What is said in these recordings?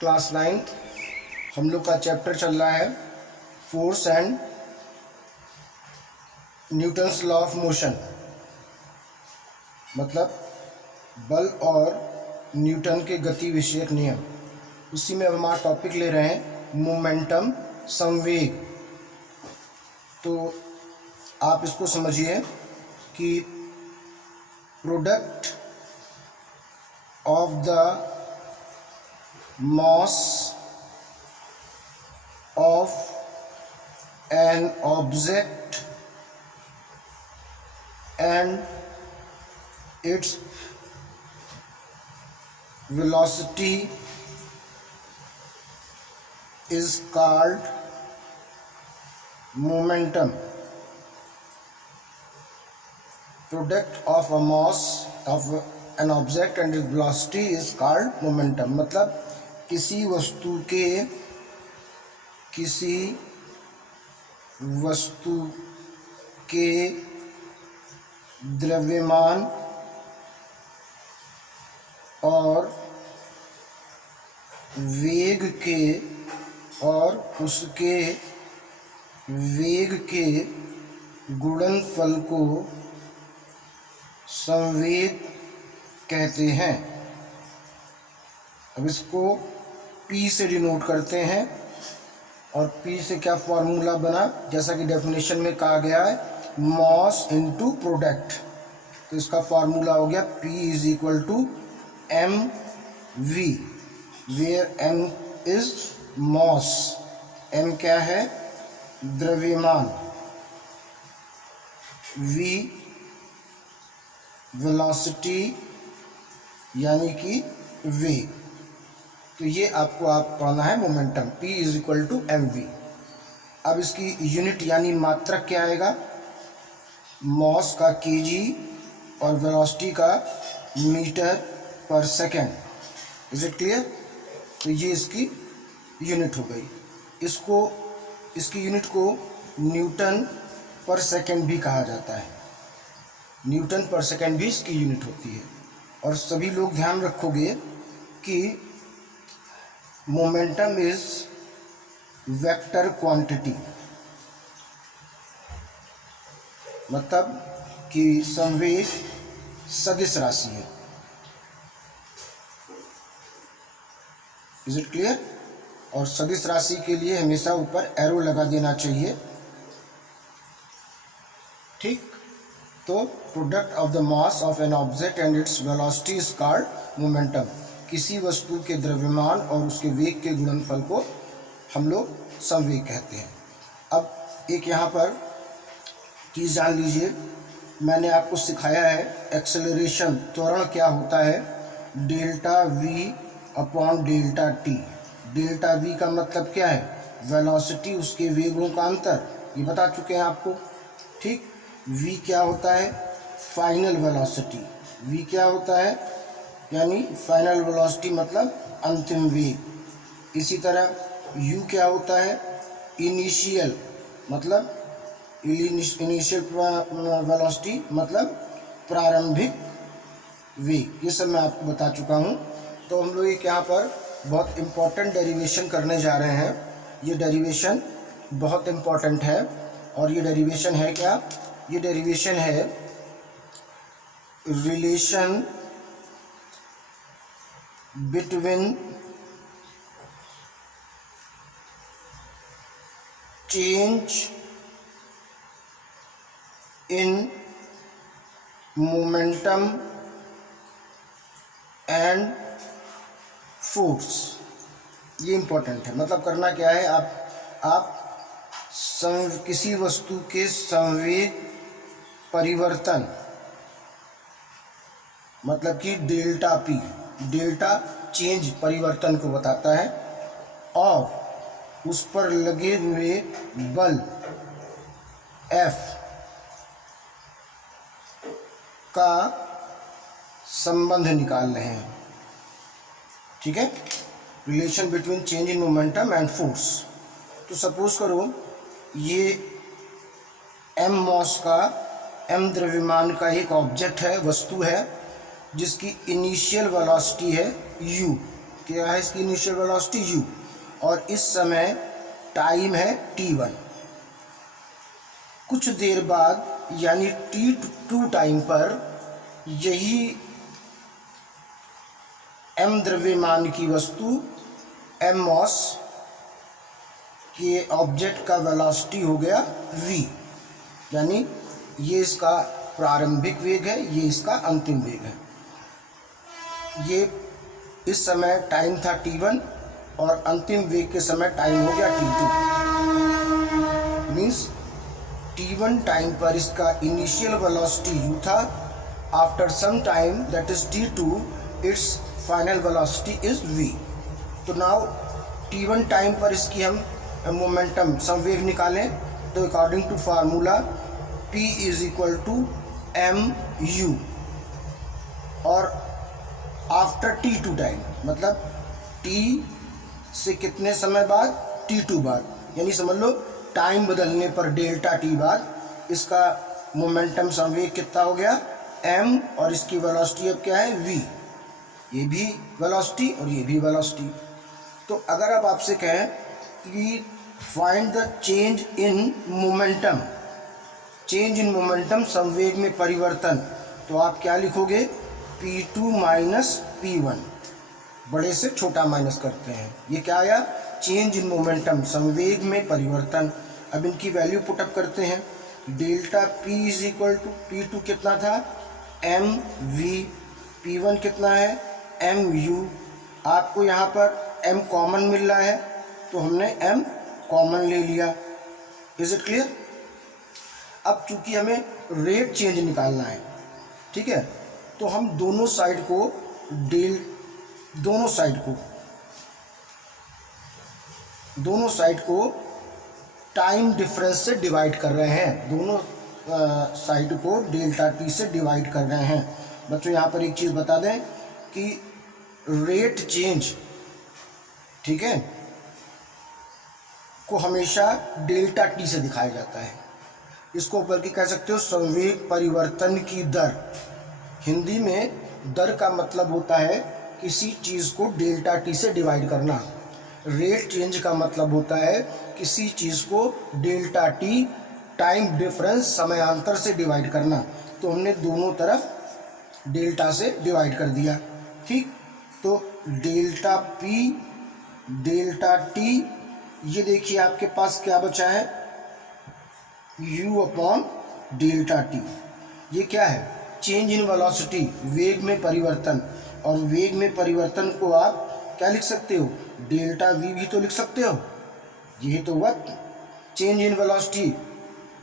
Class 9 हम लोग का चैप्टर चल रहा है force and Newton's law of motion, मतलब बल और न्यूटन के गति विषयक नियम। उसी में अब हमारा टॉपिक ले रहे हैं मोमेंटम, संवेग। तो आप इसको समझिए कि product of the mass of an object and its velocity is called momentum. Product of a mass of an object and its velocity is called momentum. मतलब किसी वस्तु के द्रव्यमान और वेग के और उसके वेग के गुणनफल को संवेग कहते हैं। अब इसको P से डिनोट करते हैं और P से क्या फॉर्मूला बना, जैसा कि डेफिनेशन में कहा गया है, मास इनटू प्रोडक्ट। तो इसका फार्मूला हो गया P is equal to mv, where m is mass. m क्या है? द्रव्यमान। v वेलोसिटी यानी कि वेग। तो ये आपको पढ़ना है momentum, P is equal to mv। अब इसकी यूनिट यानी मात्रक क्या आएगा? मास का केजी और वेलोसिटी का मीटर पर सेकेंड। Is it clear? तो ये इसकी यूनिट हो गई। इसकी यूनिट को न्यूटन पर सेकेंड भी कहा जाता है। न्यूटन पर सेकेंड भी इसकी यूनिट होती है। और सभी लोग ध्यान रखोगे कि मोमेंटम इज वेक्टर क्वांटिटी, मतलब कि संवेग सदिश राशि है। Is it clear? और सदिश राशि के लिए हमेशा ऊपर एरो लगा देना चाहिए। ठीक? तो product of the mass of an object and its velocity is called momentum. किसी वस्तु के द्रव्यमान और उसके वेग के गुणनफल को हम लोग संवेग कहते हैं। अब एक यहाँ पर चीज़ जान लीजिए, मैंने आपको सिखाया है एक्सेलरेशन, त्वरण क्या होता है? Delta we upon delta T. Delta we का मतलब क्या है? वेलोसिटी, उसके वेगों का अंतर, ये बता चुके हैं आपको। ठीक? वी क्या होता है? Final velocity. वी क्या होता है? यानी फाइनल वेलोसिटी मतलब अंतिम वेग। इसी तरह यू क्या होता है? इनिशियल, मतलब इनिशियल वेलोसिटी मतलब प्रारंभिक वेग। ये सब मैं आपको बता चुका हूँ। तो हम लोग एक यहाँ पर बहुत इम्पोर्टेंट डेरिवेशन करने जा रहे हैं। ये डेरिवेशन बहुत इम्पोर्टेंट है। और ये डेरिवेशन है क्या? ये डेरिवेशन है relation between change in momentum and force. ये इम्पोर्टेंट है। मतलब करना क्या है, आप किसी वस्तु के संवेग परिवर्तन, मतलब कि डेल्टा P, डेल्टा चेंज परिवर्तन को बताता है, और उस पर लगे हुए बल F का संबंध निकाल रहे हैं। ठीक है? Relation between change in momentum and force. तो सपोज करो ये m मास का, m द्रव्यमान का एक ऑब्जेक्ट है, वस्तु है, जिसकी इनिशियल वेलोसिटी है u। क्या है इसकी इनिशियल वेलोसिटी u, और इस समय टाइम है t1। कुछ देर बाद यानी t2 टाइम पर यही m द्रव्यमान की वस्तु m मॉस के ऑब्जेक्ट का वेलोसिटी हो गया v, यानी ये इसका प्रारंभिक वेग है, ये इसका अंतिम वेग है। ये इस समय टाइम था t1 और अंतिम वेग के समय टाइम हो गया t2। मीन्स t1 टाइम पर इसका इनिशियल वेलोसिटी u था, after some time that is t2 its final velocity is v। तो नाउ t1 टाइम पर इसकी हम मोमेंटम संवेग निकालें तो according to formula p is equal to mu, और आफ्टर t2 टाइम मतलब t से कितने समय बाद, t2 बाद, यानी समझ लो टाइम बदलने पर डेल्टा t बाद इसका मोमेंटम संवेग कितना हो गया m, और इसकी वेलोसिटी अब क्या है v। ये भी वेलोसिटी और ये भी वेलोसिटी। तो अगर अब आपसे कहें कि find the change in momentum, change in momentum संवेग में परिवर्तन, तो आप क्या लिखोगे p2 माइनस p1, बड़े से छोटा माइनस करते हैं। ये क्या आया, चेंज इन मोमेंटम संवेग में परिवर्तन। अब इनकी वैल्यू पुटअप करते हैं। Delta p is equal to p2 कितना था mv, p1 कितना है mu। आपको यहाँ पर m कॉमन मिल रहा है तो हमने m कॉमन ले लिया। Is it clear. अब चूंकि हमें रेट चेंज निकालना है, ठीक है, तो हम दोनों साइड को टाइम डिफरेंस से डिवाइड कर रहे हैं। दोनों साइड को डेल्टा टी से डिवाइड कर रहे हैं। बच्चों यहाँ पर एक चीज़ बता दें कि रेट चेंज, ठीक है, को हमेशा डेल्टा टी से दिखाया जाता है। इसको बल्कि कह सकते हो संवेग परिवर्तन की दर। हिंदी में दर का मतलब होता है किसी चीज़ को डेल्टा टी से डिवाइड करना। रेट चेंज का मतलब होता है किसी चीज़ को डेल्टा टी टाइम डिफरेंस समयांतर से डिवाइड करना। तो हमने दोनों तरफ डेल्टा से डिवाइड कर दिया, ठीक। तो डेल्टा पी डेल्टा टी, ये देखिए आपके पास क्या बचा है u अपॉन डेल्टा टी। ये क्या है, चेंज इन वेलोसिटी, वेग में परिवर्तन। और वेग में परिवर्तन को आप क्या लिख सकते हो, डेल्टा v भी तो लिख सकते हो। ये तो हुआ चेंज इन वेलोसिटी।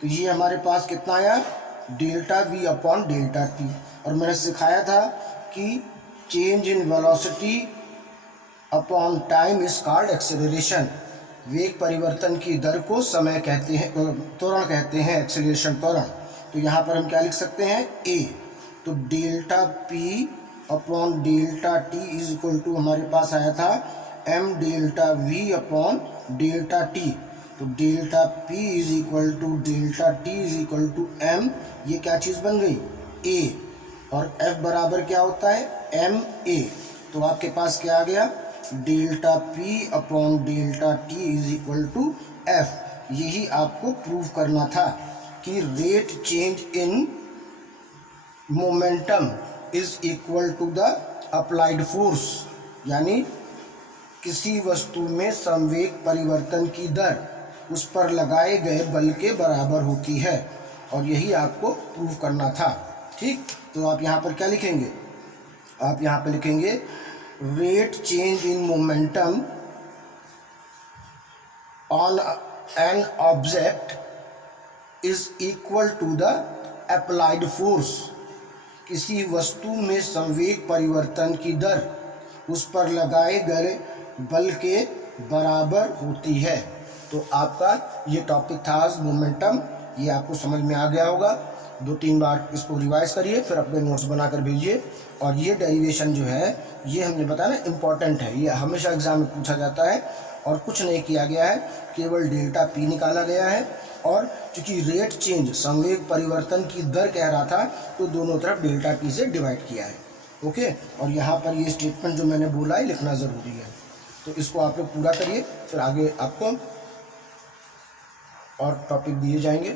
तो ये हमारे पास कितना आया, delta v upon delta T. और मैंने सिखाया था कि change in velocity upon time is called acceleration. वेग परिवर्तन की दर को समय कहते हैं, त्वरण कहते हैं, एक्सेलरेशन त्वरण। तो यहाँ पर हम क्या लिख सकते हैं a। तो delta p upon delta T is equal to हमारे पास आया था m delta v upon delta T. तो delta p is equal to delta T is equal to m। ये क्या चीज़ बन गई a, और f बराबर क्या होता है ma। तो आपके पास क्या आ गया, delta p upon delta T is equal to f। यही आपको प्रूव करना था कि rate change in momentum is equal to the applied force, यानी किसी वस्तु में संवेग परिवर्तन की दर उस पर लगाए गए बल के बराबर होती है। और यही आपको प्रूव करना था, ठीक। तो आप यहाँ पर क्या लिखेंगे, आप यहाँ पर लिखेंगे rate change in momentum on an object is equal to the applied force. किसी वस्तु में संवेग परिवर्तन की दर उस पर लगाए गए बल के बराबर होती है। तो आपका ये टॉपिक था आज मोमेंटम। ये आपको समझ में आ गया होगा। 2-3 बार इसको रिवाइज करिए, फिर अपने नोट्स बनाकर भेजिए। और ये डेरिवेशन जो है ये हमने बताया ना इम्पॉर्टेंट है, ये हमेशा एग्जाम में पूछा जाता है। और कुछ नहीं किया गया है, केवल डेल्टा पी निकाला गया है। और चूंकि रेट चेंज संवेग परिवर्तन की दर कह रहा था तो दोनों तरफ डेल्टा टी से डिवाइड किया है। ओके, और यहाँ पर ये स्टेटमेंट जो मैंने बोला है लिखना ज़रूरी है, तो इसको आप लोग पूरा करिए, फिर आगे आपको और टॉपिक दिए जाएंगे।